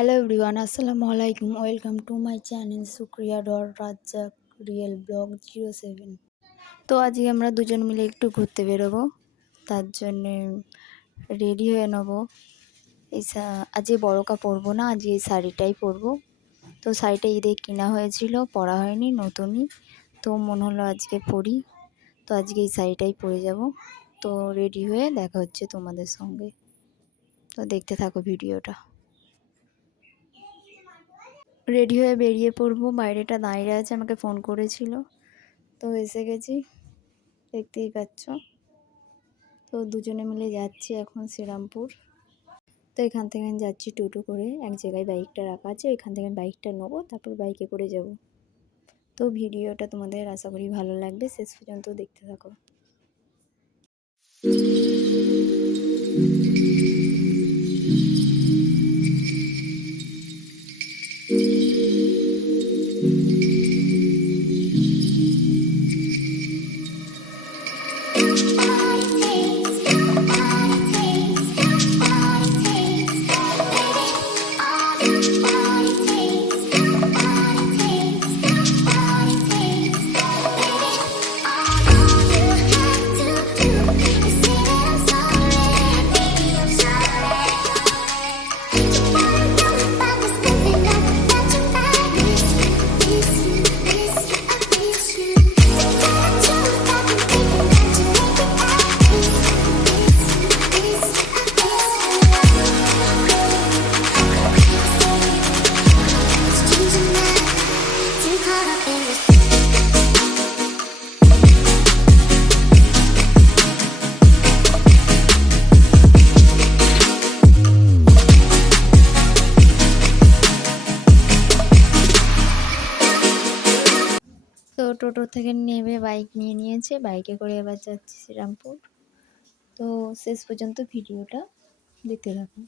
Hello everyone, আসসালামু আলাইকুম। Welcome to my channel সুক্রিয়া রাজ্জাক রিয়েল ব্লগ 07। তো আজকে আমরা দুজন মিলে একটু ঘুরতে বেরোবো, তার জন্যে রেডি হয়ে নেবো। আজকে বড়কা পরবো না, আজকে এই শাড়িটাই পরবো। তো শাড়িটা ঈদে কেনা হয়েছিল, পরা হয়নি, নতুনই। তো মনে হলো আজকে পরি, তো আজকে এই শাড়িটাই পরে যাব। তো রেডি হয়ে দেখা হচ্ছে তোমাদের সঙ্গে, তো দেখতে থাকো ভিডিওটা। রেডি হয়ে বেরিয়ে পড়বো। বাইরেটা দাঁড়িয়ে আছে, আমাকে ফোন করেছিল, তো এসে গেছি, দেখতেই পাচ্ছ। তো দুজনে মিলে যাচ্ছি এখন শ্রীরামপুর। তো এখান থেকে আমি যাচ্ছি টোটো করে, এক জায়গায় বাইকটা রাখা আছে, এখান থেকে বাইকটা নেবো, তারপর বাইকে করে যাব। তো ভিডিওটা তোমাদের আশা করি ভালো লাগবে, শেষ পর্যন্ত দেখতে থাকো। তো টোটো থেকে নেমে বাইক নিয়ে নিয়েছে, বাইকে করে এবার যাচ্ছি শ্রীরামপুর। তো শেষ পর্যন্ত ভিডিওটা দেখতে থাকুন।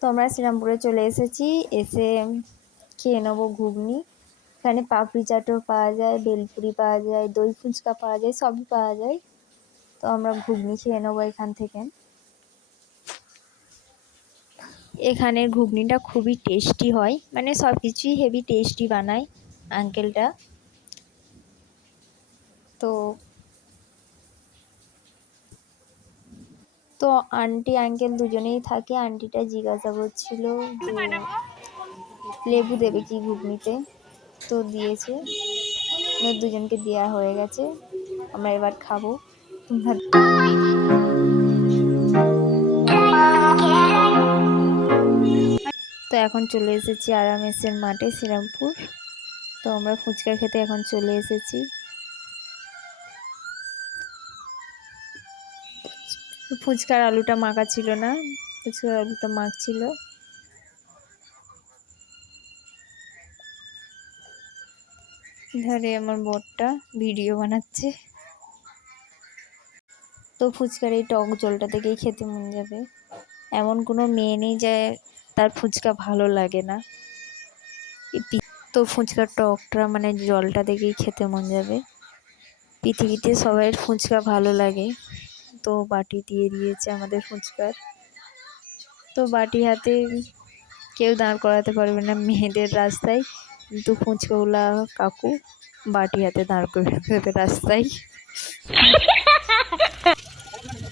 তো আমরা শ্রীরামপুরে চলে এসেছি, এসে খেয়ে নেবো ঘুগনি। এখানে পাপড়ি চাটও পাওয়া যায়, বেলপুরি পাওয়া যায়, দই ফুচকা পাওয়া যায়, সবই পাওয়া যায়। তো আমরা ঘুগনি খেয়ে নেবো এখান থেকে। এখানের ঘুগনিটা খুবই টেস্টি হয়, মানে সব কিছুই হেভি টেস্টি বানায় আঙ্কেলটা। তো তো আন্টি আঙ্কেল দুজনেই থাকে। আন্টিটা জিজ্ঞাসা করছিল যে লেবু দেবে কি ঘুগনিতে, তো দিয়েছে। দুজনকে দেওয়া হয়ে গেছে, আমরা এবার খাবো। তো এখন চলে এসেছি আরামেসের মাঠে শ্রীরামপুর। তো আমরা ফুচকা খেতে এখন চলে এসেছি। ফুচকার আলুটা মাখা ছিল না, ফুচকার আলুটা মাখছিল। ধারে আমার বরটা ভিডিও বানাচ্ছে। তো ফুচকার এই টক জলটা থেকেই খেতে মন যাবে। এমন কোনো মেয়ে নেই যে তার ফুচকা ভালো লাগে না। তো ফুচকার টকটা মানে জলটা দেখেই খেতে মন যাবে। পৃথিবীতে সবাই ফুচকা ভালো লাগে। তো বাটি দিয়ে দিয়েছে আমাদের ফুচকার। তো বাটি হাতে কেউ দাঁড় করাতে পারবে না মেয়েদের রাস্তায়, কিন্তু ফুচকাওয়ালা কাকু বাটি হাতে দাঁড় করে দেবে রাস্তায়।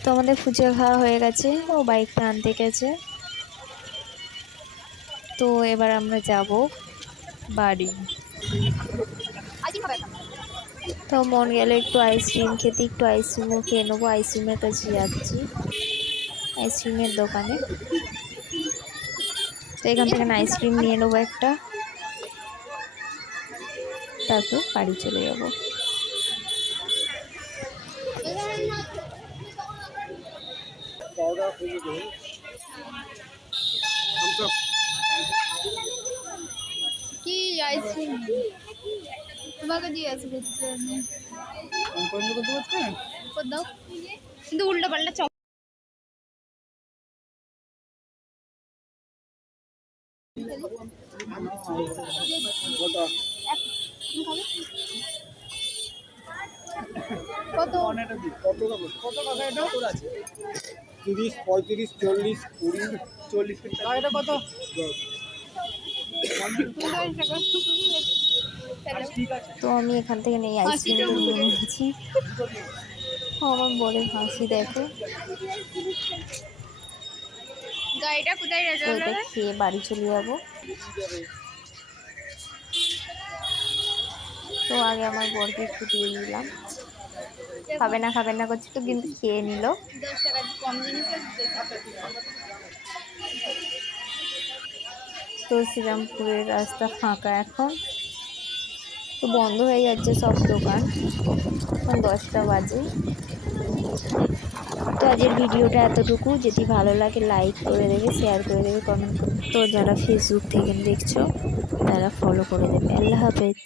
তো আমাদের ফুচকা খাওয়া হয়ে গেছে, ও বাইকটা আনতে গেছে। তো এবার আমরা যাব বাড়ি। তো মন গেল একটু আইসক্রিম খেতে, একটু আইসক্রিমও খেয়ে নেবো। আইসক্রিমের কাছে যাচ্ছি, আইসক্রিমের দোকানে। তো এখান থেকে আইসক্রিম নিয়ে নেবো একটা, তারপর বাড়ি চলে যাব। কি আইসক্রিম তোমাকে জিজ্ঞাসা করছি আমি দাও, কিন্তু উল্টো পাল্টা চপ। কত কত টাকা এটা? 30, 35, 40, 20, 40 এটা কত? তো আমি এখান থেকে নেই আইসক্রিমটা নিয়ে নিয়েছি। আমার বড় হাসি দেখো। গাড়িটা কোথায় তো রেখে এটা খেয়ে বাড়ি চলে যাব। তো আগে আমার বরকে একটু দিয়ে দিলাম, খাবে না করছিল, কিন্তু খেয়ে নিল। 10 টাকা কম জিনিস তো শ্রীরামপুরের রাস্তা ফাঁকা এখন, তো বন্ধ হয়ে যাচ্ছে সব দোকান, এখন 10টা বাজে। তো আজকের ভিডিওটা এতটুকু। যদি ভালো লাগে লাইক করে দেবে, শেয়ার করে দেবে, কমেন্ট করে। তো যারা ফেসবুক থেকে দেখছো তারা ফলো করে দেবে। আল্লাহ হাফেজ।